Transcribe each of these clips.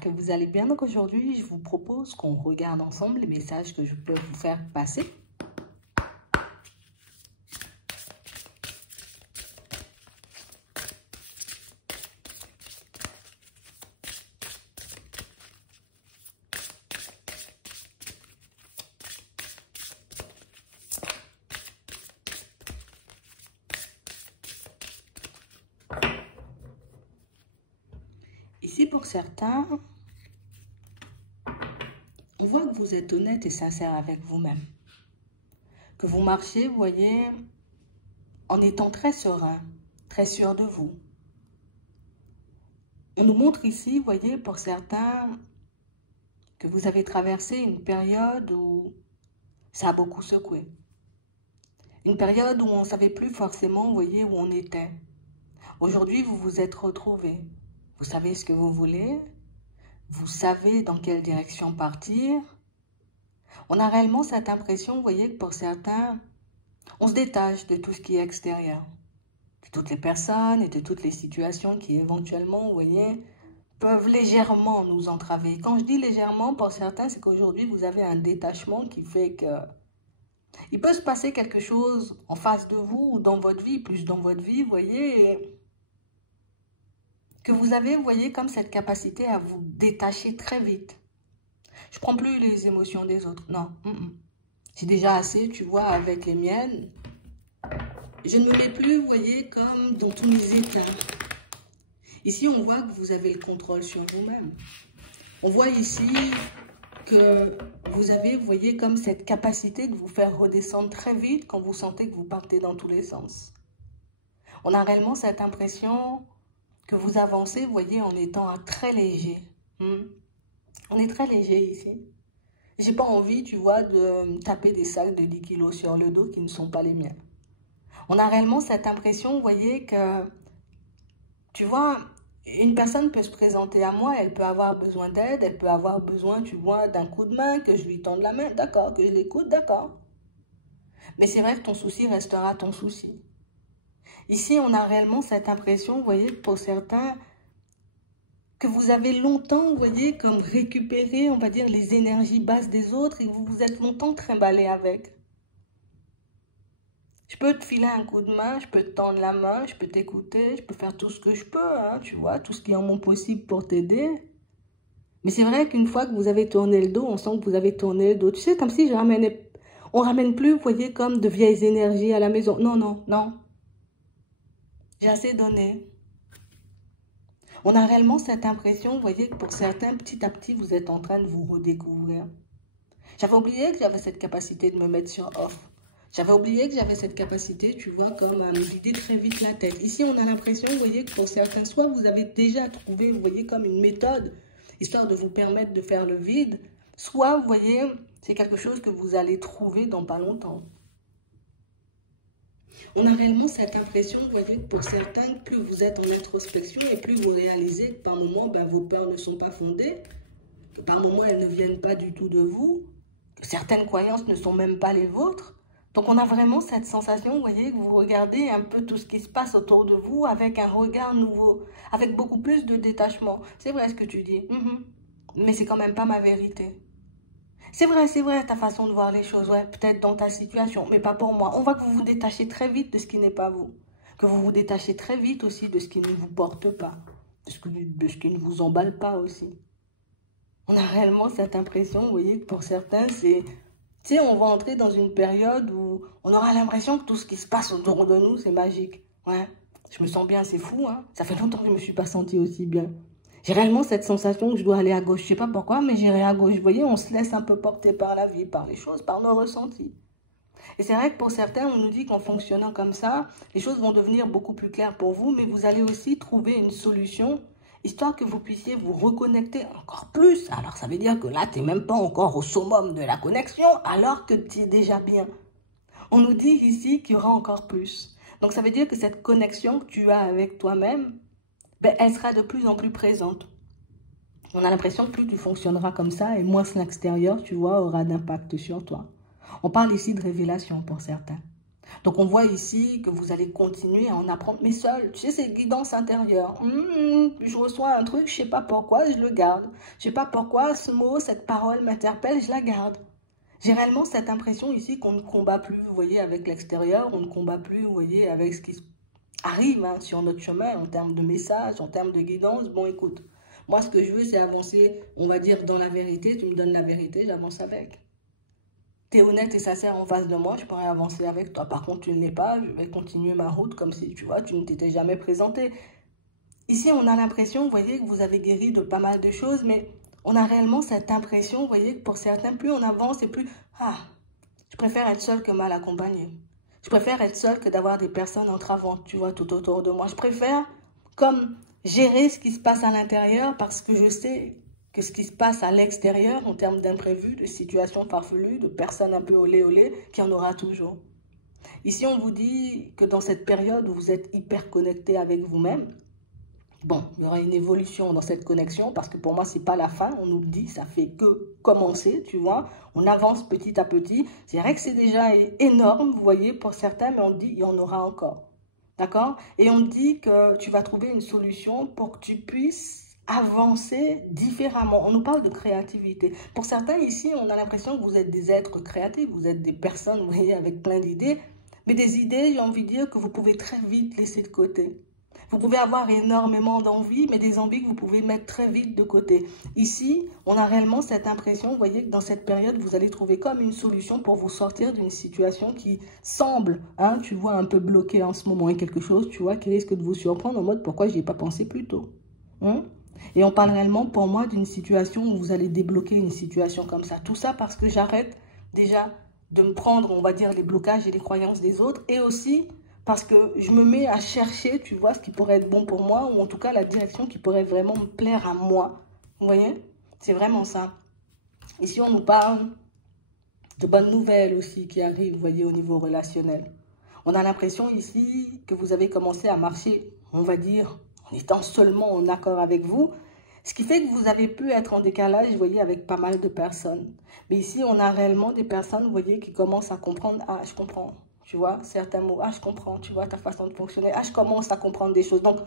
j'espère que vous allez bien. Donc aujourd'hui, je vous propose qu'on regarde ensemble les messages que je peux vous faire passer. Ici, pour certains, on voit que vous êtes honnête et sincère avec vous-même. Que vous marchez, vous voyez, en étant très serein, très sûr de vous. On nous montre ici, vous voyez, pour certains, que vous avez traversé une période où ça a beaucoup secoué. Une période où on ne savait plus forcément, vous voyez, où on était. Aujourd'hui, vous vous êtes retrouvés. Vous savez ce que vous voulez. Vous savez dans quelle direction partir. On a réellement cette impression, vous voyez, que pour certains, on se détache de tout ce qui est extérieur. De toutes les personnes et de toutes les situations qui éventuellement, vous voyez, peuvent légèrement nous entraver. Quand je dis légèrement, pour certains, c'est qu'aujourd'hui, vous avez un détachement qui fait que il peut se passer quelque chose en face de vous ou dans votre vie, plus dans votre vie, vous voyez, que vous avez, vous voyez, comme cette capacité à vous détacher très vite. Je ne prends plus les émotions des autres, non. J'ai déjà assez, tu vois, avec les miennes. Je ne me mets plus, vous voyez, comme dans tous mes états. Ici, on voit que vous avez le contrôle sur vous-même. On voit ici que vous avez, vous voyez, comme cette capacité de vous faire redescendre très vite quand vous sentez que vous partez dans tous les sens. On a réellement cette impression que vous avancez, vous voyez, en étant très léger. On est très léger ici. J'ai pas envie, tu vois, de taper des sacs de 10 kilos sur le dos qui ne sont pas les miens. On a réellement cette impression, vous voyez, que, tu vois, une personne peut se présenter à moi, elle peut avoir besoin d'aide, elle peut avoir besoin, tu vois, d'un coup de main, que je lui tende la main, d'accord, que je l'écoute, d'accord. Mais c'est vrai que ton souci restera ton souci. Ici, on a réellement cette impression, vous voyez, pour certains, que vous avez longtemps, vous voyez, comme récupéré, on va dire, les énergies basses des autres et vous vous êtes longtemps trimballé avec. Je peux te filer un coup de main, je peux te tendre la main, je peux t'écouter, je peux faire tout ce que je peux, hein, tu vois, tout ce qui est en mon possible pour t'aider. Mais c'est vrai qu'une fois que vous avez tourné le dos, on sent que vous avez tourné le dos. Tu sais, comme si on ramène plus, vous voyez, comme de vieilles énergies à la maison. Non, non, non. J'ai assez donné. On a réellement cette impression, vous voyez, que pour certains, petit à petit, vous êtes en train de vous redécouvrir. J'avais oublié que j'avais cette capacité de me mettre sur off. J'avais oublié que j'avais cette capacité, tu vois, comme à me vider très vite la tête. Ici, on a l'impression, vous voyez, que pour certains, soit vous avez déjà trouvé, vous voyez, comme une méthode, histoire de vous permettre de faire le vide, soit, vous voyez, c'est quelque chose que vous allez trouver dans pas longtemps. On a réellement cette impression, vous voyez, que pour certains, plus vous êtes en introspection et plus vous réalisez que par moments, ben, vos peurs ne sont pas fondées, que par moments, elles ne viennent pas du tout de vous, que certaines croyances ne sont même pas les vôtres. Donc, on a vraiment cette sensation, vous voyez, que vous regardez un peu tout ce qui se passe autour de vous avec un regard nouveau, avec beaucoup plus de détachement. C'est vrai ce que tu dis, mais c'est quand même pas ma vérité. C'est vrai, ta façon de voir les choses, ouais, peut-être dans ta situation, mais pas pour moi. On voit que vous vous détachez très vite de ce qui n'est pas vous. Que vous vous détachez très vite aussi de ce qui ne vous porte pas, de ce qui ne vous emballe pas aussi. On a réellement cette impression, vous voyez, que pour certains, c'est... Tu sais, on va entrer dans une période où on aura l'impression que tout ce qui se passe autour de nous, c'est magique. Ouais, je me sens bien, c'est fou, hein. Ça fait longtemps que je ne me suis pas sentie aussi bien. J'ai réellement cette sensation que je dois aller à gauche. Je ne sais pas pourquoi, mais j'irai à gauche. Vous voyez, on se laisse un peu porter par la vie, par les choses, par nos ressentis. Et c'est vrai que pour certains, on nous dit qu'en fonctionnant comme ça, les choses vont devenir beaucoup plus claires pour vous, mais vous allez aussi trouver une solution, histoire que vous puissiez vous reconnecter encore plus. Alors, ça veut dire que là, tu n'es même pas encore au summum de la connexion, alors que tu es déjà bien. On nous dit ici qu'il y aura encore plus. Donc, ça veut dire que cette connexion que tu as avec toi-même, ben, elle sera de plus en plus présente. On a l'impression que plus tu fonctionneras comme ça et moins l'extérieur, tu vois, aura d'impact sur toi. On parle ici de révélation pour certains. Donc, on voit ici que vous allez continuer à en apprendre, mais seul. Tu sais, c'est guidance intérieure. Je reçois un truc, je sais pas pourquoi, je le garde. Je sais pas pourquoi ce mot, cette parole m'interpelle, je la garde. J'ai réellement cette impression ici qu'on ne combat plus, vous voyez, avec l'extérieur, on ne combat plus, vous voyez, avec ce qui arrive sur notre chemin en termes de message, en termes de guidance. Bon, écoute, moi, ce que je veux, c'est avancer, on va dire, dans la vérité. Tu me donnes la vérité, j'avance avec. Tu es honnête et sincère en face de moi, je pourrais avancer avec toi. Par contre, tu ne l'es pas, je vais continuer ma route comme si, tu vois, tu ne t'étais jamais présenté. Ici, on a l'impression, vous voyez, que vous avez guéri de pas mal de choses, mais on a réellement cette impression, vous voyez, que pour certains, plus on avance et plus... Ah, je préfère être seule que mal accompagnée. Je préfère être seule que d'avoir des personnes entravantes, tu vois, tout autour de moi. Je préfère, comme, gérer ce qui se passe à l'intérieur parce que je sais que ce qui se passe à l'extérieur, en termes d'imprévus, de situations farfelues, de personnes un peu olé olé, qu'il y en aura toujours. Ici, on vous dit que dans cette période où vous êtes hyper connecté avec vous-même, bon, il y aura une évolution dans cette connexion parce que pour moi, c'est pas la fin. On nous le dit, ça fait que commencer, tu vois. On avance petit à petit. C'est vrai que c'est déjà énorme, vous voyez, pour certains, mais on dit, il y en aura encore. D'accord? Et on dit que tu vas trouver une solution pour que tu puisses avancer différemment. On nous parle de créativité. Pour certains ici, on a l'impression que vous êtes des êtres créatifs, vous êtes des personnes, vous voyez, avec plein d'idées. Mais des idées, j'ai envie de dire que vous pouvez très vite laisser de côté. Vous pouvez avoir énormément d'envies, mais des envies que vous pouvez mettre très vite de côté. Ici, on a réellement cette impression, vous voyez, que dans cette période, vous allez trouver comme une solution pour vous sortir d'une situation qui semble, tu vois, un peu bloquée en ce moment. Et quelque chose, tu vois, qui risque de vous surprendre en mode, pourquoi je n'y ai pas pensé plus tôt, Et on parle réellement, pour moi, d'une situation où vous allez débloquer une situation comme ça. Tout ça parce que j'arrête déjà de me prendre, on va dire, les blocages et les croyances des autres. Et aussi parce que je me mets à chercher, tu vois, ce qui pourrait être bon pour moi, ou en tout cas la direction qui pourrait vraiment me plaire à moi. Vous voyez? C'est vraiment ça. Ici, on nous parle de bonnes nouvelles aussi qui arrivent, vous voyez, au niveau relationnel. On a l'impression ici que vous avez commencé à marcher, on va dire, en étant seulement en accord avec vous, ce qui fait que vous avez pu être en décalage, vous voyez, avec pas mal de personnes. Mais ici, on a réellement des personnes, vous voyez, qui commencent à comprendre, ah, je comprends. Tu vois, certains mots, ah, je comprends, tu vois, ta façon de fonctionner, ah, je commence à comprendre des choses. Donc,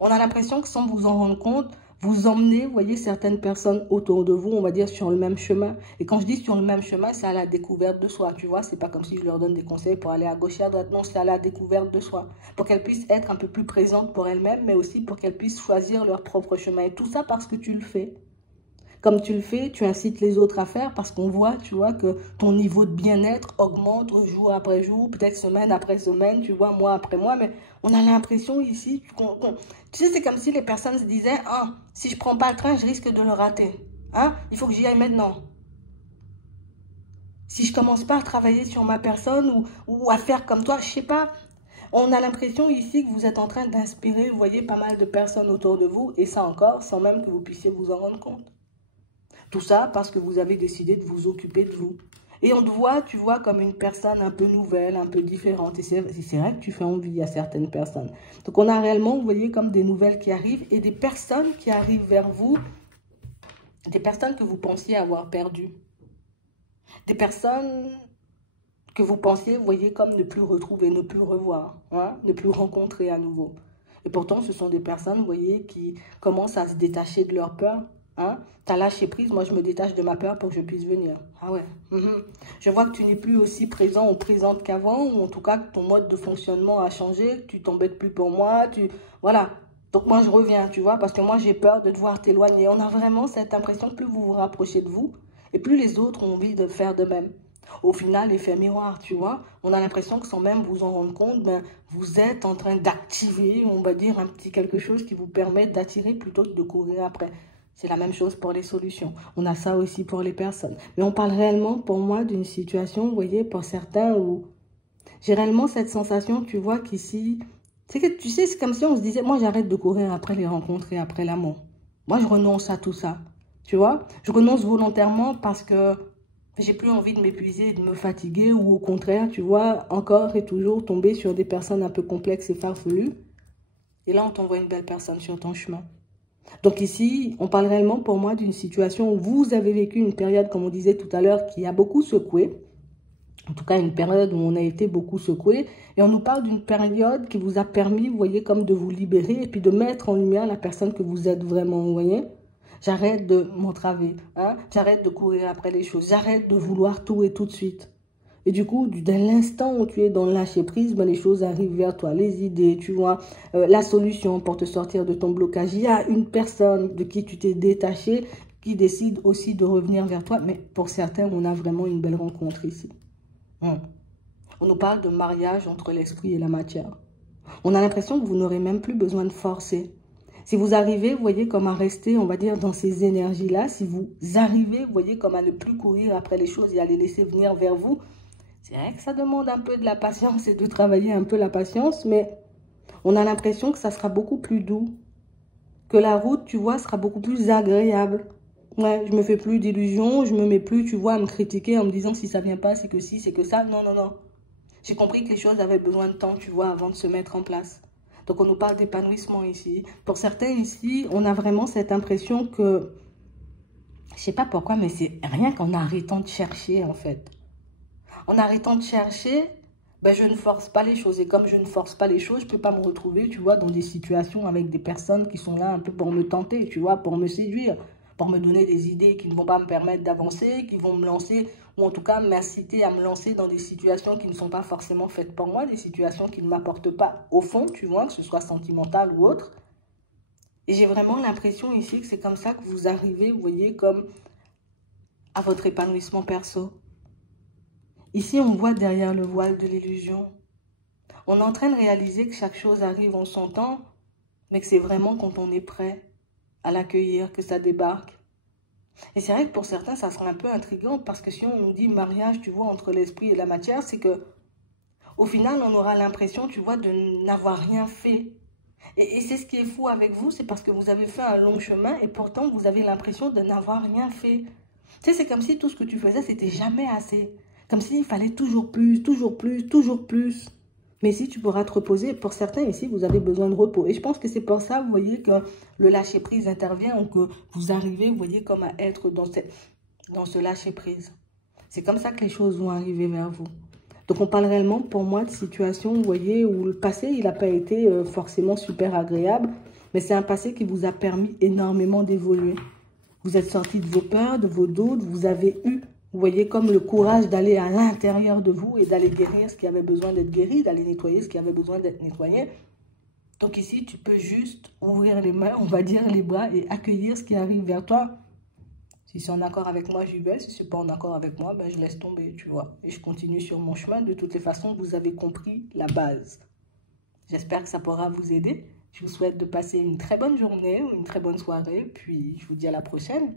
on a l'impression que sans vous en rendre compte, vous emmenez, vous voyez, certaines personnes autour de vous, on va dire, sur le même chemin. Et quand je dis sur le même chemin, c'est à la découverte de soi, tu vois. C'est pas comme si je leur donne des conseils pour aller à gauche et à droite. Non, c'est à la découverte de soi. Pour qu'elles puissent être un peu plus présentes pour elles-mêmes, mais aussi pour qu'elles puissent choisir leur propre chemin. Et tout ça parce que tu le fais. Comme tu le fais, tu incites les autres à faire parce qu'on voit, tu vois, que ton niveau de bien-être augmente jour après jour, peut-être semaine après semaine, tu vois, mois après mois. Mais on a l'impression ici, tu sais, c'est comme si les personnes se disaient, ah, si je prends pas le train, je risque de le rater. Il faut que j'y aille maintenant. Si je commence pas à travailler sur ma personne ou à faire comme toi, je sais pas. On a l'impression ici que vous êtes en train d'inspirer, vous voyez, pas mal de personnes autour de vous, et ça encore, sans même que vous puissiez vous en rendre compte. Tout ça parce que vous avez décidé de vous occuper de vous. Et on te voit, tu vois, comme une personne un peu nouvelle, un peu différente. Et c'est vrai que tu fais envie à certaines personnes. Donc on a réellement, vous voyez, comme des nouvelles qui arrivent et des personnes qui arrivent vers vous, des personnes que vous pensiez avoir perdues. Des personnes que vous pensiez, vous voyez, comme ne plus retrouver, ne plus revoir, ne plus rencontrer à nouveau. Et pourtant, ce sont des personnes, vous voyez, qui commencent à se détacher de leur peur. T'as lâché prise, moi je me détache de ma peur pour que je puisse venir. Ah ouais. Je vois que tu n'es plus aussi présent ou présente qu'avant, ou en tout cas que ton mode de fonctionnement a changé, que tu t'embêtes plus pour moi, voilà. Donc moi je reviens, tu vois, parce que moi j'ai peur de devoir t'éloigner. On a vraiment cette impression que plus vous vous rapprochez de vous, et plus les autres ont envie de faire de même. Au final, effet miroir, tu vois, on a l'impression que sans même vous en rendre compte, vous êtes en train d'activer, on va dire, un petit quelque chose qui vous permet d'attirer plutôt que de courir après. C'est la même chose pour les solutions. On a ça aussi pour les personnes. Mais on parle réellement, pour moi, d'une situation, vous voyez, pour certains où j'ai réellement cette sensation, tu vois, qu'ici, c'est que, tu sais, c'est comme si on se disait, moi, j'arrête de courir après les rencontres et après l'amour. Moi, je renonce à tout ça, tu vois. Je renonce volontairement parce que j'ai plus envie de m'épuiser, de me fatiguer ou au contraire, tu vois, encore et toujours tomber sur des personnes un peu complexes et farfelues. Et là, on t'envoie une belle personne sur ton chemin. Donc ici, on parle réellement pour moi d'une situation où vous avez vécu une période, comme on disait tout à l'heure, qui a beaucoup secoué. En tout cas, une période où on a été beaucoup secoué. Et on nous parle d'une période qui vous a permis, vous voyez, comme de vous libérer et puis de mettre en lumière la personne que vous êtes vraiment, vous voyez. J'arrête de m'entraver, hein? J'arrête de courir après les choses, j'arrête de vouloir tout et tout de suite. Et du coup, dès l'instant où tu es dans le lâcher-prise, ben, les choses arrivent vers toi, les idées, tu vois, la solution pour te sortir de ton blocage. Il y a une personne de qui tu t'es détaché qui décide aussi de revenir vers toi. Mais pour certains, on a vraiment une belle rencontre ici. On nous parle de mariage entre l'esprit et la matière. On a l'impression que vous n'aurez même plus besoin de forcer. Si vous arrivez, vous voyez, comme à rester, on va dire, dans ces énergies-là, si vous arrivez, vous voyez, comme à ne plus courir après les choses et à les laisser venir vers vous, c'est vrai que ça demande un peu de la patience et de travailler un peu la patience, mais on a l'impression que ça sera beaucoup plus doux, que la route, tu vois, sera beaucoup plus agréable. Ouais, je me fais plus d'illusions, je me mets plus, tu vois, à me critiquer en me disant si ça vient pas, c'est que si, c'est que ça. Non, non, non. J'ai compris que les choses avaient besoin de temps, tu vois, avant de se mettre en place. Donc on nous parle d'épanouissement ici. Pour certains ici, on a vraiment cette impression que, je sais pas pourquoi, mais c'est rien qu'en arrêtant de chercher en fait. En arrêtant de chercher, ben, je ne force pas les choses. Et comme je ne force pas les choses, je ne peux pas me retrouver, tu vois, dans des situations avec des personnes qui sont là un peu pour me tenter, tu vois, pour me séduire, pour me donner des idées qui ne vont pas me permettre d'avancer, qui vont me lancer, ou en tout cas m'inciter à me lancer dans des situations qui ne sont pas forcément faites pour moi, des situations qui ne m'apportent pas au fond, tu vois, que ce soit sentimental ou autre. Et j'ai vraiment l'impression ici que c'est comme ça que vous arrivez, vous voyez, comme à votre épanouissement perso. Ici, on voit derrière le voile de l'illusion. On est en train de réaliser que chaque chose arrive en son temps, mais que c'est vraiment quand on est prêt à l'accueillir que ça débarque. Et c'est vrai que pour certains, ça sera un peu intriguant parce que si on nous dit mariage, tu vois, entre l'esprit et la matière, c'est que au final, on aura l'impression, tu vois, de n'avoir rien fait. Et c'est ce qui est fou avec vous, c'est parce que vous avez fait un long chemin et pourtant vous avez l'impression de n'avoir rien fait. Tu sais, c'est comme si tout ce que tu faisais, c'était jamais assez. Comme s'il fallait toujours plus, toujours plus, toujours plus. Mais si tu pourras te reposer, pour certains ici, vous avez besoin de repos. Et je pense que c'est pour ça, vous voyez, que le lâcher-prise intervient ou que vous arrivez, vous voyez, comme à être dans ce lâcher-prise. C'est comme ça que les choses vont arriver vers vous. Donc on parle réellement, pour moi, de situations, vous voyez, où le passé, il n'a pas été forcément super agréable. Mais c'est un passé qui vous a permis énormément d'évoluer. Vous êtes sorti de vos peurs, de vos doutes, vous avez eu, vous voyez, comme le courage d'aller à l'intérieur de vous et d'aller guérir ce qui avait besoin d'être guéri, d'aller nettoyer ce qui avait besoin d'être nettoyé. Donc ici, tu peux juste ouvrir les mains, on va dire les bras et accueillir ce qui arrive vers toi. Si c'est en accord avec moi, j'y vais. Si c'est pas en accord avec moi, ben, je laisse tomber, tu vois. Et je continue sur mon chemin. De toutes les façons, vous avez compris la base. J'espère que ça pourra vous aider. Je vous souhaite de passer une très bonne journée ou une très bonne soirée. Puis, je vous dis à la prochaine.